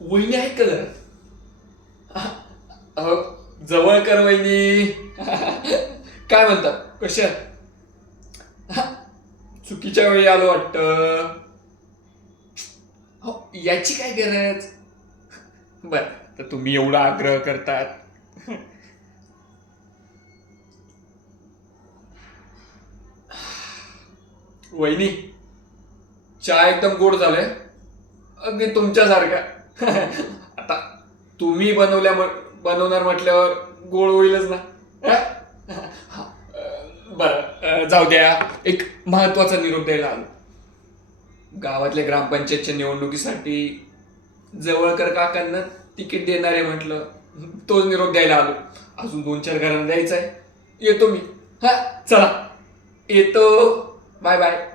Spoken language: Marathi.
वहिनी आहेत का घरात? अहो, जवळकर वहिनी. काय म्हणतात, कशा? चुकीच्या वेळी आलो वाटतं. हो, याची काय गरज. बर, तर तुम्ही एवढा आग्रह करतात. वहिनी, चहा एकदम गोड झालाय, अगदी तुमच्यासारखा. आता तुम्ही बनवणार म्हटल्यावर गोड होईलच ना. बर, जाऊ द्या. एक महत्वाचा निरोप द्यायला आलो. गावातल्या ग्रामपंचायतच्या निवडणुकीसाठी जवळकर काकांना तिकीट देणारे म्हटलं, तोच निरोप द्यायला आलो. अजून 2-4 घरांना द्यायचा आहे. येतो मी. हा, चला येतो. Bye bye.